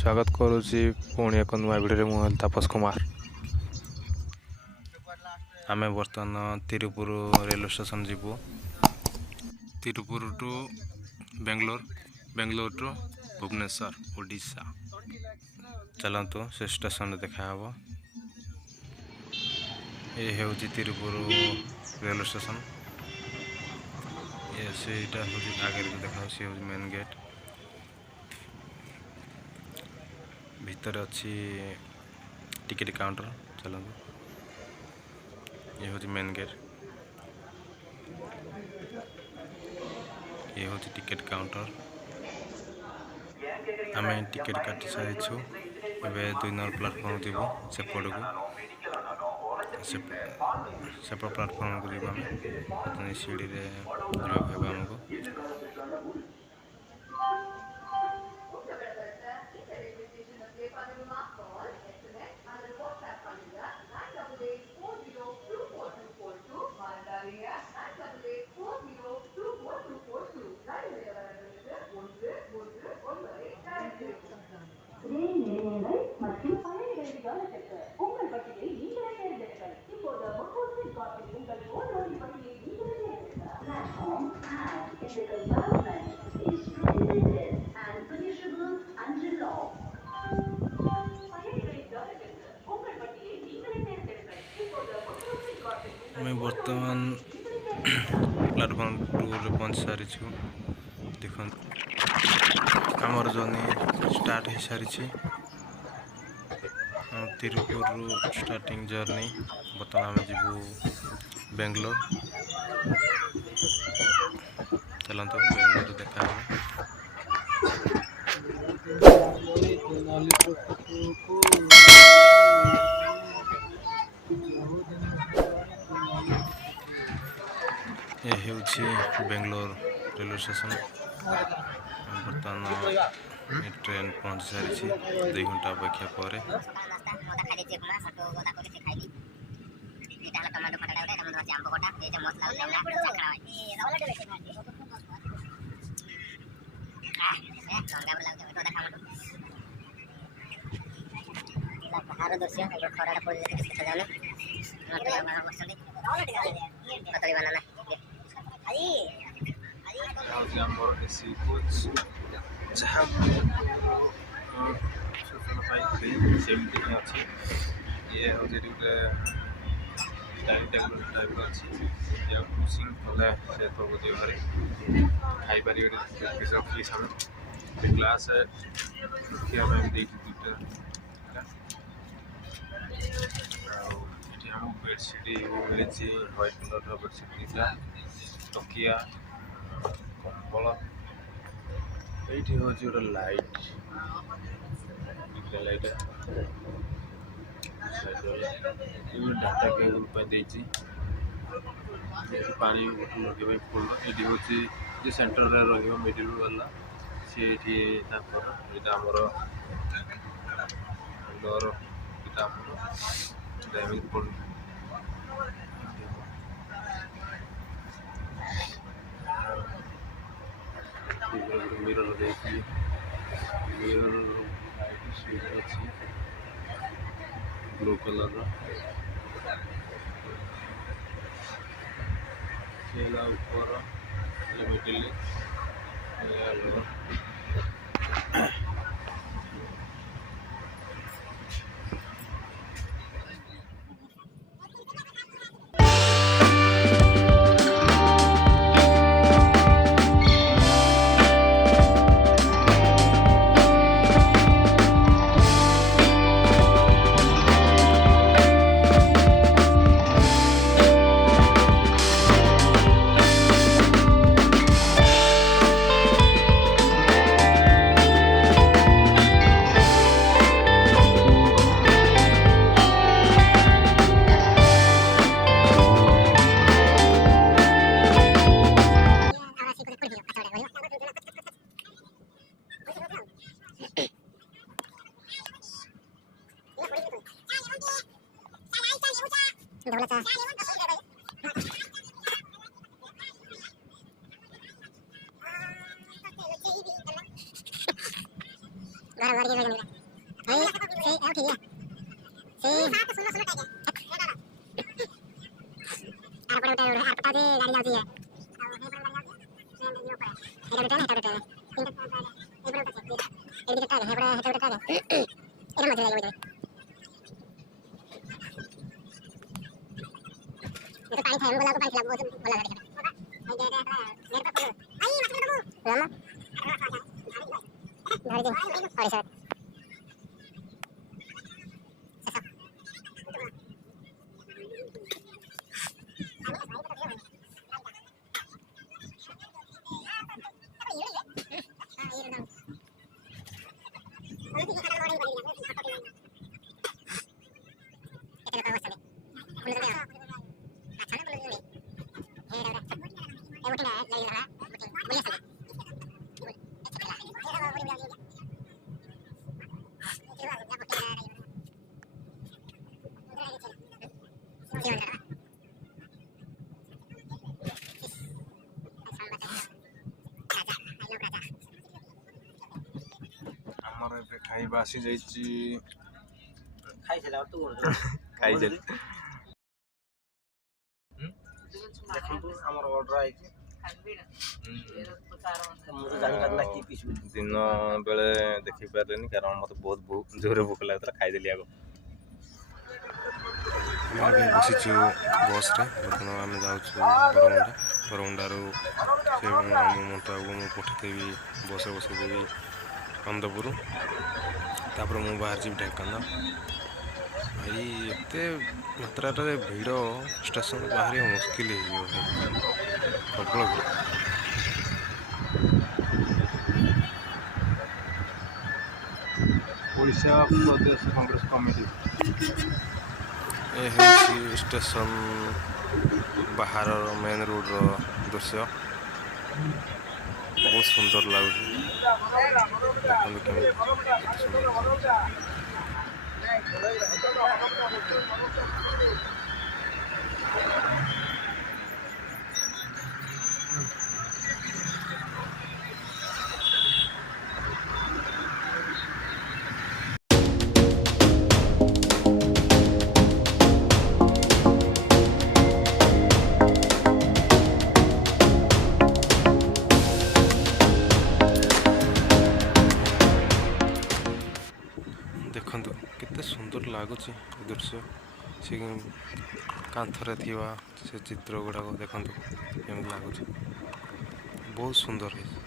स्वागत करुच्ची पुणी एक नुआ भिडियो मु तापस कुमार। आम बर्तमान तिरुपुर रेलवे स्टेशन जीवु। Tiruppur to Bangalore, Bangalore to Bhubaneswar Odisha. चलतु से स्टेशन देखा हे। ये हूँ तिरुपुर रेलवे स्टेशन। ये सेटा हूँ आगे जो देखा सी हूँ मेन गेट। भीतर अच्छी टिकेट काउंटर। चलतु ये हूँ मेन गेट। ये हूँ टिकेट काउंटर। आम टिकेट काटि सारी छू। एबे 2 नंबर प्लेटफॉर्म जीवु सेपट को सेपट प्लेटफॉर्म को जीवु। आम सीढ़ी रे जावाक आमको। நிலையங்கள் மற்றும் பயணிகளின் கவனத்திற்கு உங்கள் பட்டியை நீங்களே தேர்ந்தெடுங்கள். இப்போது முன்பூசில் காட்டில் உங்கள் போன் வழி பட்டியை நீங்களே தேர்ந்தெடுக்க platform and in the compartment is prohibited and punishable under law. பயணிகளின் கவனத்திற்கு உங்கள் பட்டியை நீங்களே தேர்ந்தெடுங்கள். இப்போது முன்பூசில் காட்டில் मैं बर्तमान प्लेटफॉर्म 2 रे पहुंच सारी छु। देखो आमर जर्नी स्टार्ट हो सारी तिरुपुर स्टार्टिंग जर्नी। बर्तमान आम जीवु बेंगलोर। चलतु बेंगलोर देखा ये हूँ बेंगलोर रेलवे स्टेशन। बर्तमान ट्रेन पहुंच सारी 2 घंटा अपेक्षा पर। एसी कोच जहाँ सेमती अच्छी ये हूँ गोटे डाइनिंग टेबल टाइप अच्छी पुशिंग कले से तो घरे खाई पारे रखी सामने ग्लास रखा दुटा आम बेडसीट मिली व्हाइट कलर बेडसीट दुटा तकिया कंबल। ये हूँ गोटे लाइट लाइट डाटा केबल पाई पानी बोतल रखा फुल। ये हूँ जो सेंटर रे मिडिल वाला सी आमर डोर ड्राइविंग फुल। मिरर देखिए मिरर अच्छी ब्लू कलर ऊपर मिडिल Baru-baru ଆମର ଏବେ ଖାଇବା ଆସିଯାଇଛି। ଖାଇସାରିଲା ତୁ ଖାଇଦେଲି। ଦେଖନ୍ତୁ ଆମର ଅର୍ଡ଼ର ଆଇଛି। ମୁଁ ତ ଜାଣିପାରିଲା କି ପିସ୍ ଦିନ ବେଳେ ଦେଖିପାରିଲେନି କାରଣ ମୋତେ ବହୁତ ଜୋରରେ ଭୋକ ଲାଗୁଥିଲା। ଖାଇଦେଲି ଆଗ। ଆମେ ଏବେ ବସିଛୁ ବସ୍ରେ। ବର୍ତ୍ତମାନ ଆମେ ଯାଉଛୁ ବରମୁଣ୍ଡାରୁ ସେ ଆମ ମନ୍ତବାକୁ ମୁଁ ପଠାଇଦେବି ବସ୍ରେ ବସାଇଦେବି ଆନ୍ଦପୁର। ତାପରେ ମୁଁ ବାହାରିଯିବି ଢେଙ୍କାନାଳ। ଭାଇ ଏତେ ମାତ୍ରାରେ ଭିଡ଼ ଷ୍ଟେସନ ବାହାରିବା ମୁସ୍କିଲ ହେଇଯିବ ଭାଇ, ପ୍ରବଳ ଭିଡ଼। ଓଡ଼ିଶା ପ୍ରଦେଶ କଂଗ୍ରେସ କମିଟି। ଏ ହେଉଛି ଷ୍ଟେସନ ବାହାରର ମେନ୍ ରୋଡ଼ର ଦୃଶ୍ୟ। ବହୁତ ସୁନ୍ଦର ଲାଗୁଛି। ଦେଖନ୍ତୁ କେମିତି କେତେ ସୁନ୍ଦର ଲାଗୁଛି। ଦେଖନ୍ତୁ କେତେ ସୁନ୍ଦର ଲାଗୁଛି ଏ ଦୃଶ୍ୟ। ସେ କାନ୍ଥରେ ଥିବା ସେ ଚିତ୍ର ଗୁଡ଼ାକ ଦେଖନ୍ତୁ କେମିତି ଲାଗୁଛି। ବହୁତ ସୁନ୍ଦର ହେଇଛି।